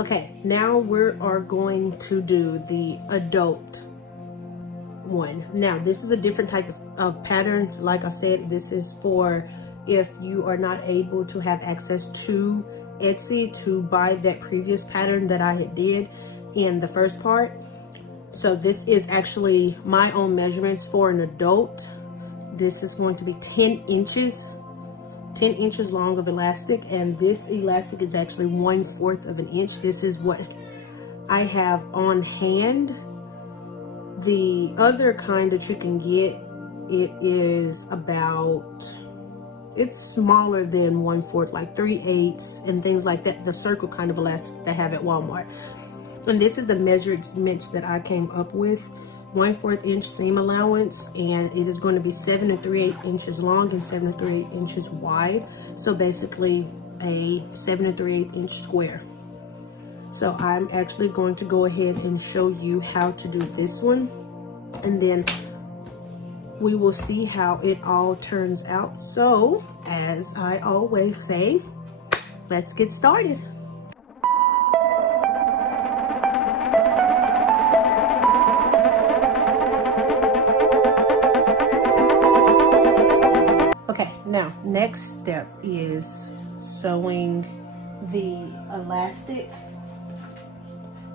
Okay, now we are going to do the adult one. Now, this is a different type of pattern. Like I said, this is for if you are not able to have access to Etsy to buy that previous pattern that I had did in the first part. So this is actually my own measurements for an adult. This is going to be 10 inches long of elastic, and this elastic is actually 1/4 of an inch. This is what I have on hand. The other kind that you can get, it is about, it's smaller than 1/4, like 3/8 and things like that, the circle kind of elastic they have at Walmart. And this is the measurements that I came up with. 1/4 inch seam allowance, and it is going to be 7 3/8 inches long and 7 3/8 inches wide. So basically a 7 3/8 inch square. So I'm actually going to go ahead and show you how to do this one, and then we will see how it all turns out. So as I always say, let's get started. Okay, now next step is sewing the elastic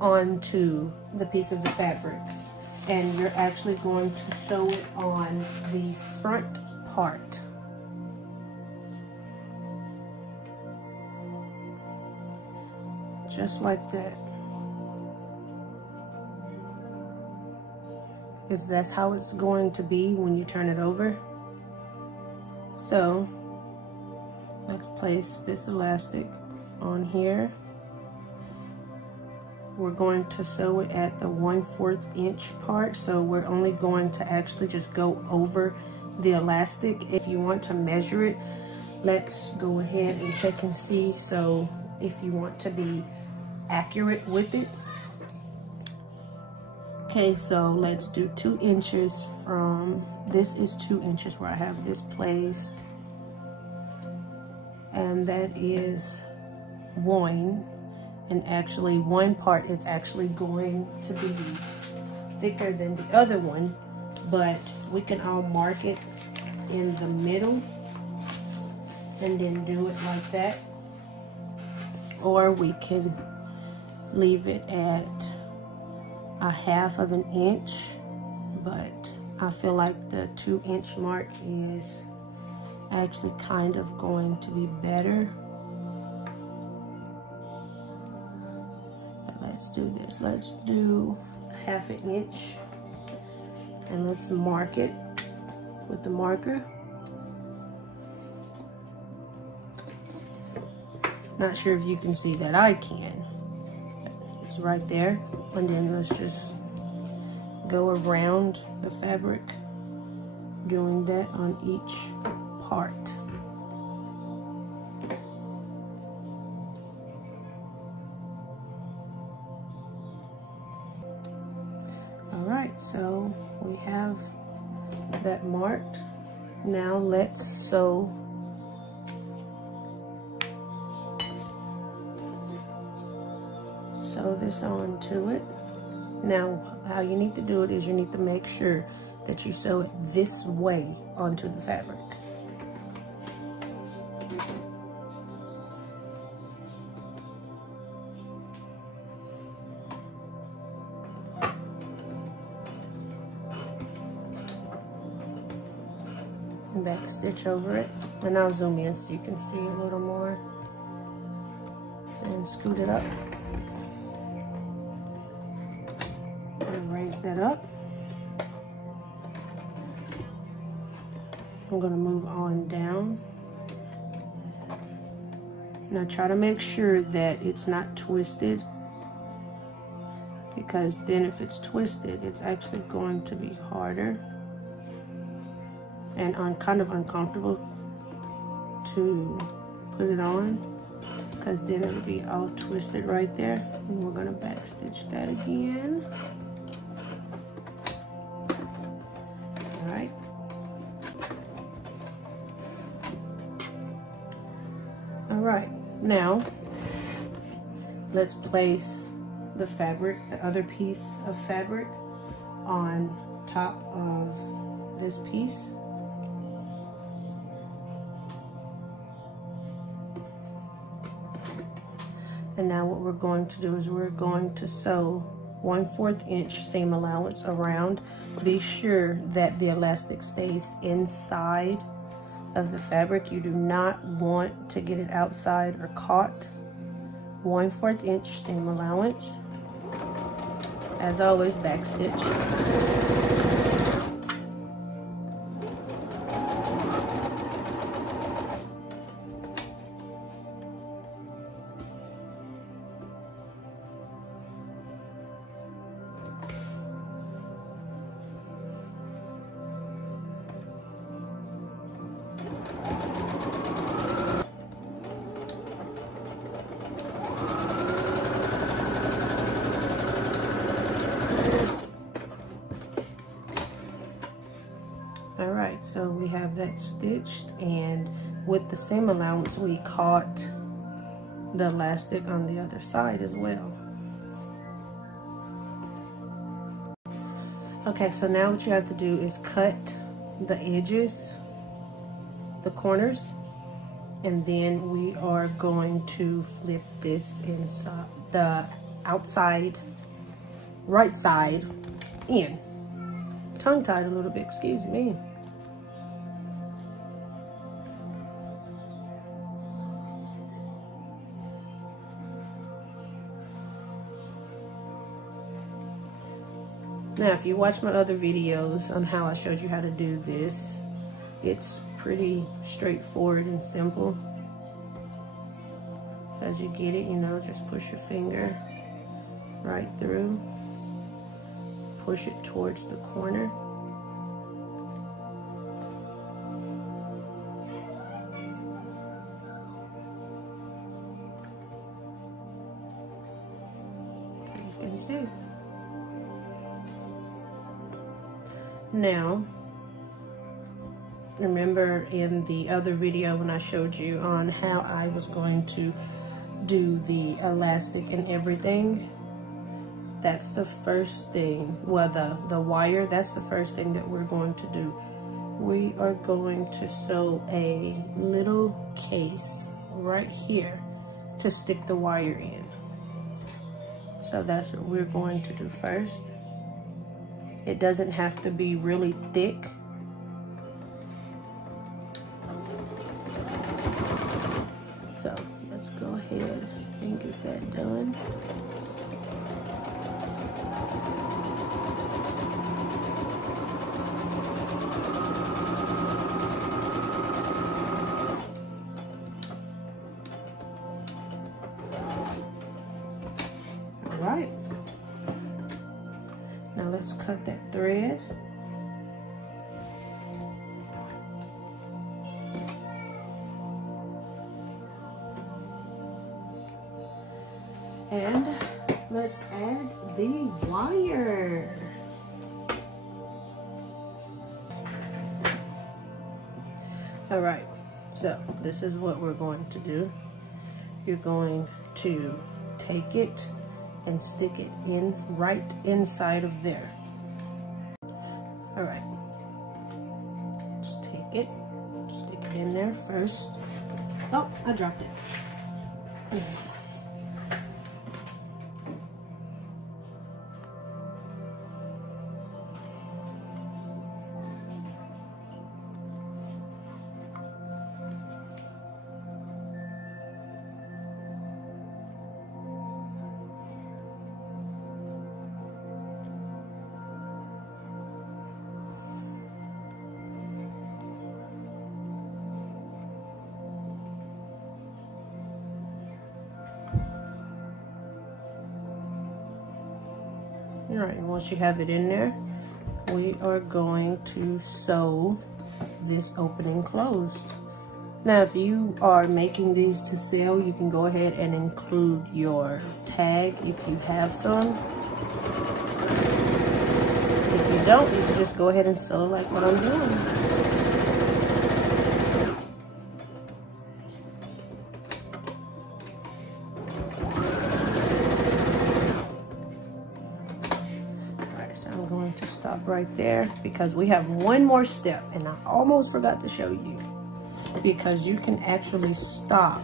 onto the piece of the fabric, and you're actually going to sew it on the front part. Just like that. Because that's how it's going to be when you turn it over. So let's place this elastic on here. We're going to sew it at the 1/4 inch part, so we're only going to actually just go over the elastic. If you want to measure it, let's go ahead and check and see. So if you want to be accurate with it. Okay, so let's do 2 inches from, this is 2 inches where I have this placed, and that is 1. And actually one part is actually going to be thicker than the other one, but we can all mark it in the middle and then do it like that. Or we can leave it at 1/2 of an inch, but I feel like the 2 inch mark is actually kind of going to be better. Let's do this. Let's do 1/2 an inch, and let's mark it with the marker. Not sure if you can see that. I can. It's right there. And then let's just go around the fabric, doing that on each part. Alright, so we have that marked. Now let's sew this onto it. Now how you need to do it is you need to make sure that you sew it this way onto the fabric. Back stitch over it, and I'll zoom in so you can see a little more, and scoot it up and raise that up. I'm going to move on down. Now try to make sure that it's not twisted, because then if it's twisted, it's actually going to be harder and kind of uncomfortable to put it on, because then it'll be all twisted right there. And we're gonna back stitch that again. All right. All right, now let's place the fabric, the other piece of fabric, on top of this piece. And now what we're going to do is we're going to sew 1/4 inch seam allowance around. Be sure that the elastic stays inside of the fabric. You do not want to get it outside or caught. 1/4 inch seam allowance. As always, back stitch. Alright, so we have that stitched, and with the seam allowance we caught the elastic on the other side as well. Okay, so now what you have to do is cut the edges, the corners, and then we are going to flip this inside, the outside, right side in. Tongue-tied a little bit, excuse me. Now, if you watch my other videos on how I showed you how to do this, it's pretty straightforward and simple. So as you get it, you know, just push your finger right through. Push it towards the corner. You can see. Now, remember in the other video when I showed you on how I was going to do the elastic and everything? That's the first thing. Well, the wire, that's the first thing that we're going to do. We are going to sew a little case right here to stick the wire in. So that's what we're going to do first. It doesn't have to be really thick. So let's go ahead and get that done. All right. Now let's cut that thread. And let's add the wire. All right, so this is what we're going to do. You're going to take it and stick it in right inside of there. All right, just take it, stick it in there first. Oh, I dropped it. All right, and once you have it in there, we are going to sew this opening closed. Now, if you are making these to sell, you can go ahead and include your tag if you have some. If you don't, you can just go ahead and sew like what I'm doing. stop right there because we have one more step, and I almost forgot to show you, because you can actually stop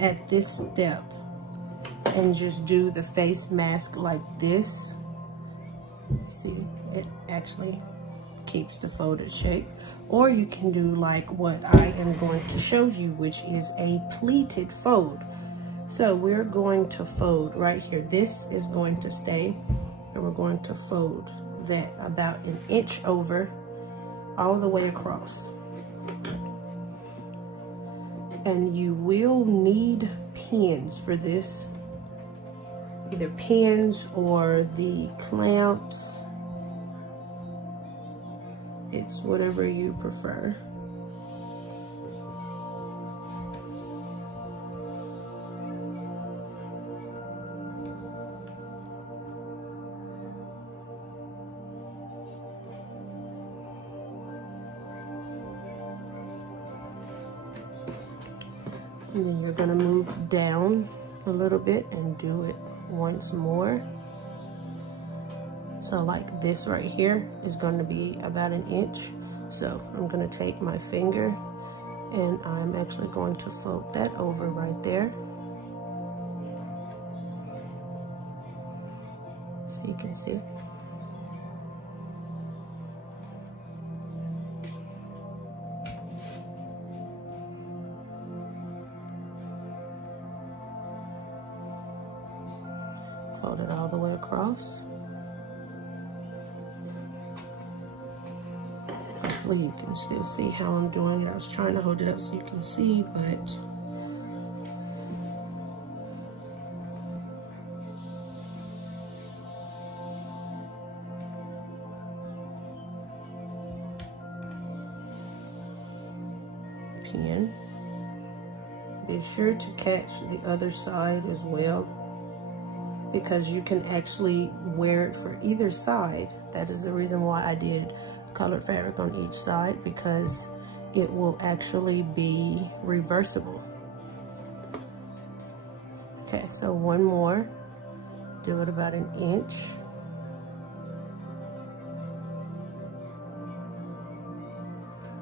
at this step and just do the face mask like this. See, it actually keeps the folded shape. Or you can do like what I am going to show you, which is a pleated fold. So we're going to fold right here. This is going to stay, and we're going to fold that about an inch over all the way across. And you will need pins for this, either pins or the clamps. It's whatever you prefer. And then you're going to move down a little bit and do it once more. So like this right here is going to be about an inch. So I'm going to take my finger and I'm actually going to fold that over right there. So you can see. Fold it all the way across. Hopefully you can still see how I'm doing it. I was trying to hold it up so you can see, but pin. Be sure to catch the other side as well, because you can actually wear it for either side. That is the reason why I did colored fabric on each side, because it will actually be reversible. Okay, so one more. Do it about an inch.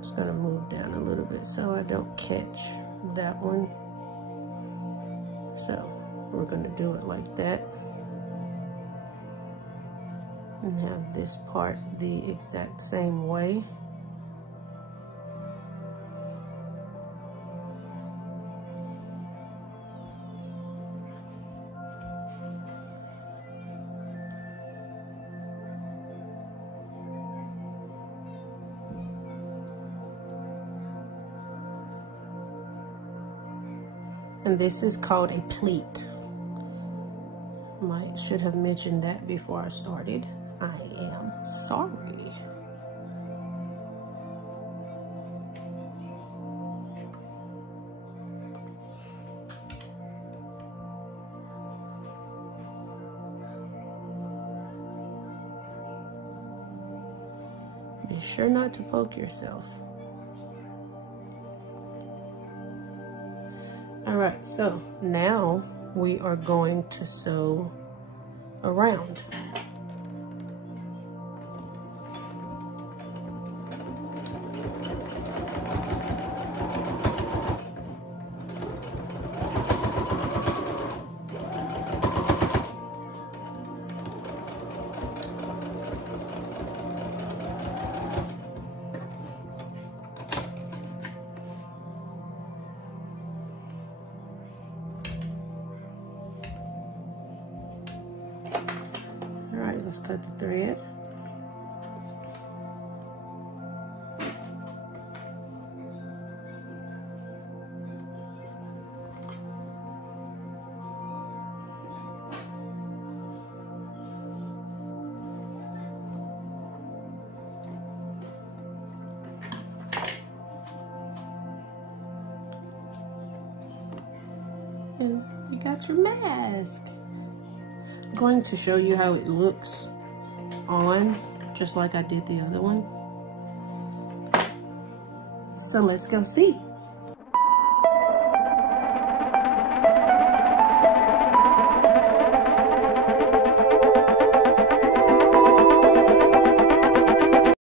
Just gonna move down a little bit so I don't catch that one. So we're gonna do it like that. And have this part the exact same way. And this is called a pleat. Should have mentioned that before I started. I am sorry. Be sure not to poke yourself. All right, so now we are going to sew around. Let's cut the thread. And you got your mask. I'm going to show you how it looks on, just like I did the other one. So let's go see.